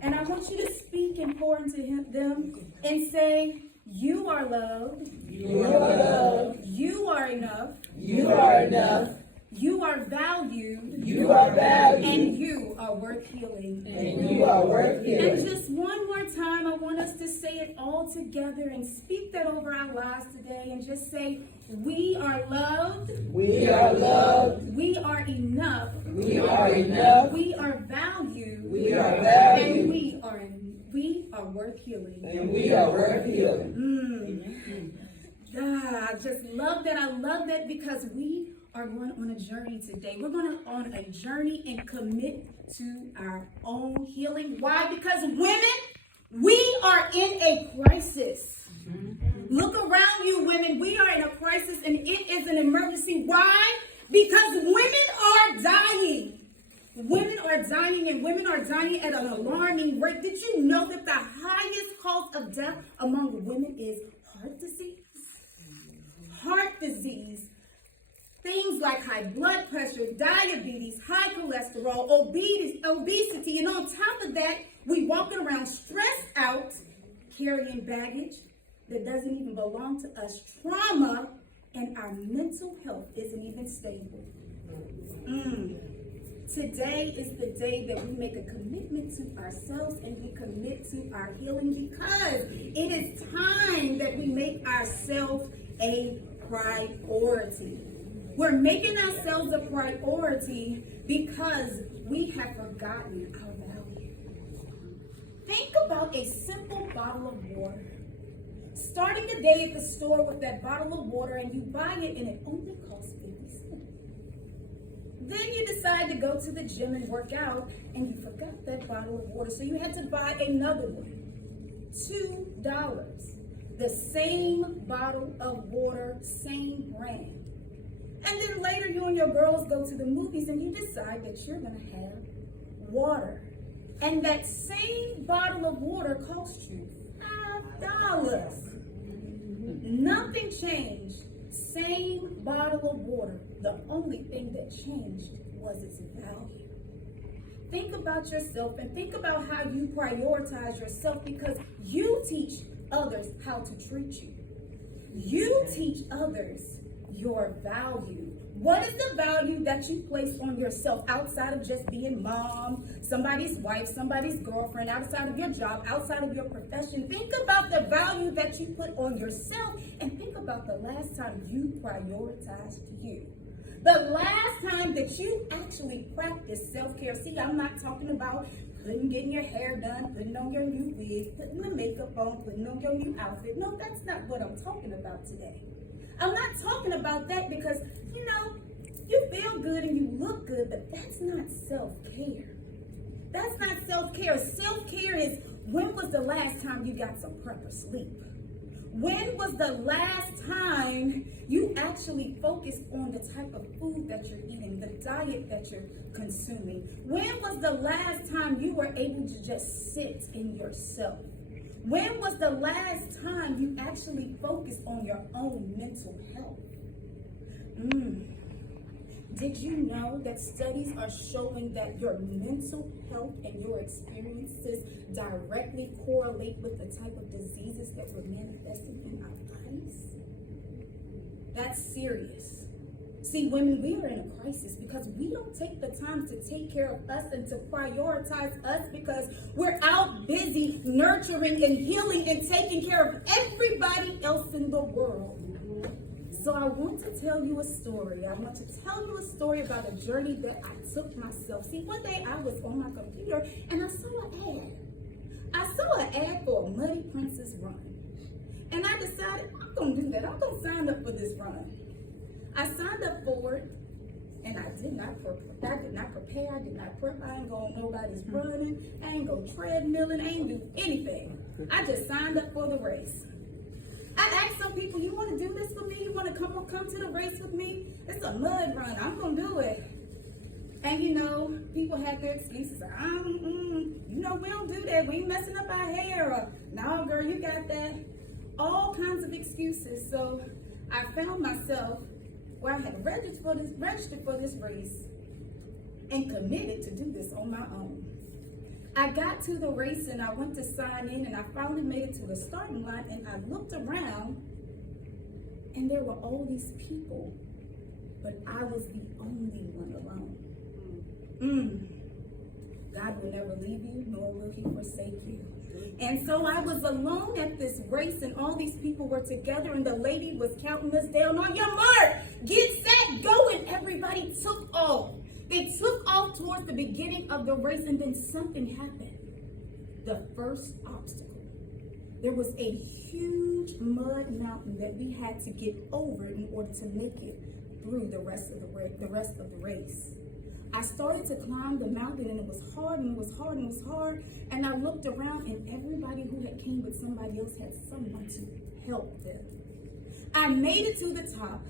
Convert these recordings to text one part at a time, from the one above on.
And I want you to speak and pour into them and say, you are loved. You are loved. You are enough. You are enough. You are valued. You are valued. And you are worth healing. And you are worth And healing. just one more time, I want us to say it all together and speak that over our lives today and just say, we are loved. We are loved. We are enough. We are enough. We are valued. We are And valued. we are worth healing. And we are worth healing. God, I just love that. I love that because we are going on a journey today. We're going on a journey and commit to our own healing. Why? Because women, we are in a crisis. Look around you, women. We are in a crisis and it is an emergency. Why? Because women are dying. Women are dying and women are dying at an alarming rate. Did you know that the highest cause of death among women is heart disease? Heart disease. Things like high blood pressure, diabetes, high cholesterol, obesity, and on top of that, we walking around stressed out, carrying baggage that doesn't even belong to us, trauma, and our mental health isn't even stable. Today is the day that we make a commitment to ourselves and we commit to our healing because it is time that we make ourselves a priority. We're making ourselves a priority because we have forgotten our value. Think about a simple bottle of water. Starting the day at the store with that bottle of water and you buy it and it only costs 50 cents. Then you decide to go to the gym and work out and you forgot that bottle of water. So you had to buy another one. $2. The same bottle of water, same brand. And then later you and your girls go to the movies and you decide that you're going to have water. And that same bottle of water costs you $5. Nothing changed. Same bottle of water. The only thing that changed was its value. Think about yourself and think about how you prioritize yourself because you teach others how to treat you. You teach others your value. What is the value that you place on yourself outside of just being mom, somebody's wife, somebody's girlfriend, outside of your job, outside of your profession? Think about the value that you put on yourself and think about the last time you prioritized you. The last time that you actually practiced self-care. See, I'm not talking about getting your hair done, putting on your new wig, putting the makeup on, putting on your new outfit. No, that's not what I'm talking about today. I'm not talking about that because, you feel good and you look good, but that's not self-care. That's not self-care. Self-care is when was the last time you got some proper sleep? When was the last time you actually focused on the type of food that you're eating, the diet that you're consuming? When was the last time you were able to just sit in yourself? When was the last time you actually focused on your own mental health? Did you know that studies are showing that your mental health and your experiences directly correlate with the type of diseases that we're manifesting in our bodies? That's serious. See, women, we are in a crisis because we don't take the time to take care of us and to prioritize us because we're out busy nurturing and healing and taking care of everybody else in the world. So I want to tell you a story. I want to tell you a story about a journey that I took myself. See, one day I was on my computer and I saw an ad. I saw an ad for a Muddy Princess run. And I decided, I'm going to do that. I'm going to sign up for this run. I signed up for it, and I did not prepare. I did not prep. I ain't going nobody's running. I ain't going treadmilling. I ain't do anything. I just signed up for the race. I asked some people, you want to do this with me? You want to come to the race with me? It's a mud run. I'm going to do it. And people have their excuses. We don't do that. We ain't messing up our hair. Or, no, girl, you got that. All kinds of excuses. So I found myself where I had registered for this race and committed to do this on my own. I got to the race and I went to sign in and I finally made it to the starting line and I looked around and there were all these people, but I was the only one alone. God will never leave you, nor will he forsake you. And so I was alone at this race and all these people were together and the lady was counting us down. On your mark, get set, go, and everybody took off. They took off towards the beginning of the race and then something happened. The first obstacle. There was a huge mud mountain that we had to get over in order to make it through the rest of the race. I started to climb the mountain and it was hard and it was hard and it was hard. And I looked around and everybody who had came with somebody else had someone to help them. I made it to the top.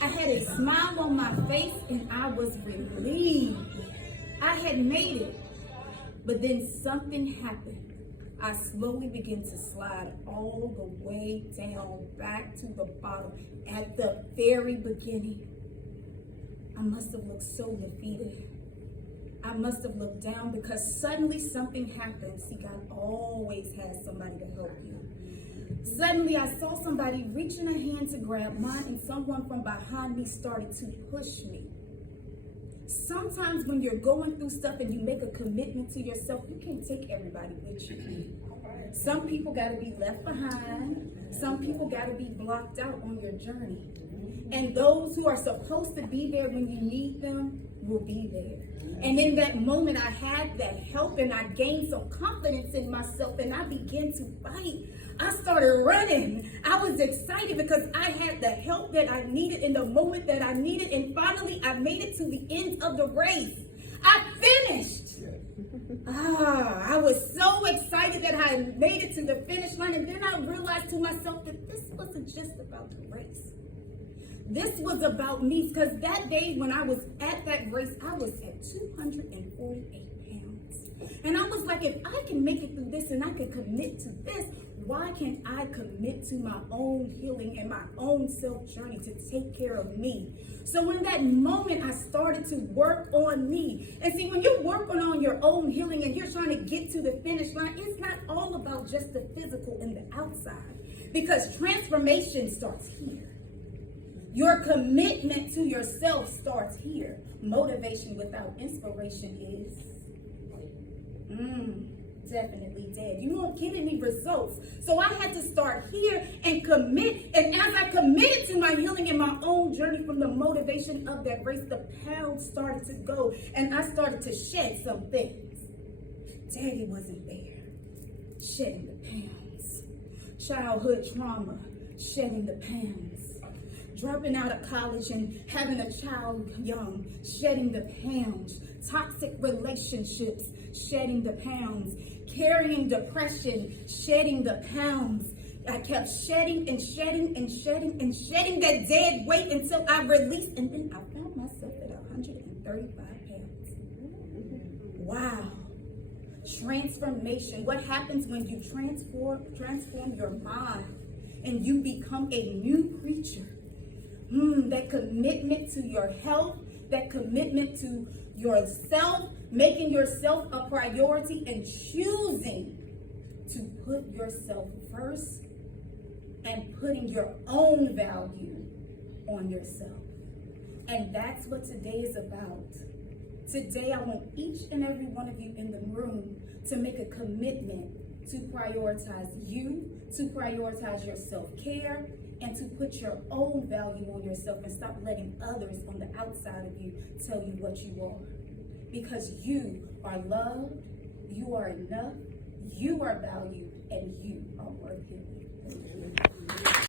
I had a smile on my face and I was relieved. I had made it. But then something happened. I slowly began to slide all the way down back to the bottom at the very beginning. I must have looked so defeated. I must have looked down because suddenly something happened. See, God always has somebody to help you. Suddenly I saw somebody reaching a hand to grab mine and someone from behind me started to push me. Sometimes when you're going through stuff and you make a commitment to yourself, you can't take everybody with you. Some people got to be left behind. Some people got to be blocked out on your journey. And those who are supposed to be there when you need them will be there. And in that moment, I had that help and I gained some confidence in myself and I began to fight. I started running. I was excited because I had the help that I needed in the moment that I needed. And finally, I made it to the end of the race. I finished. I was so excited that I made it to the finish line. And then I realized to myself that this wasn't just about the race. This was about me, because that day when I was at that race, I was at 248 pounds. And I was like, if I can make it through this and I can commit to this, why can't I commit to my own healing and my own self journey to take care of me? So in that moment, I started to work on me. And see, when you're working on your own healing and you're trying to get to the finish line, it's not all about just the physical and the outside, because transformation starts here. Your commitment to yourself starts here. Motivation without inspiration is definitely dead. You won't get any results. So I had to start here and commit. And as I committed to my healing and my own journey from the motivation of that race, the pounds started to go. And I started to shed some things. Daddy wasn't there. Shedding the pounds. Childhood trauma. Shedding the pounds. Dropping out of college and having a child young, shedding the pounds. Toxic relationships, shedding the pounds. Carrying depression, shedding the pounds. I kept shedding and shedding and shedding and shedding that dead weight until I released. And then I found myself at 135 pounds. Wow. Transformation. What happens when you transform your mind and you become a new creature? That commitment to your health, that commitment to yourself, making yourself a priority and choosing to put yourself first and putting your own value on yourself. And that's what today is about. Today, I want each and every one of you in the room to make a commitment to prioritize you, to prioritize your self-care, and to put your own value on yourself and stop letting others on the outside of you tell you what you are. Because you are loved, you are enough, you are valued, and you are worth it.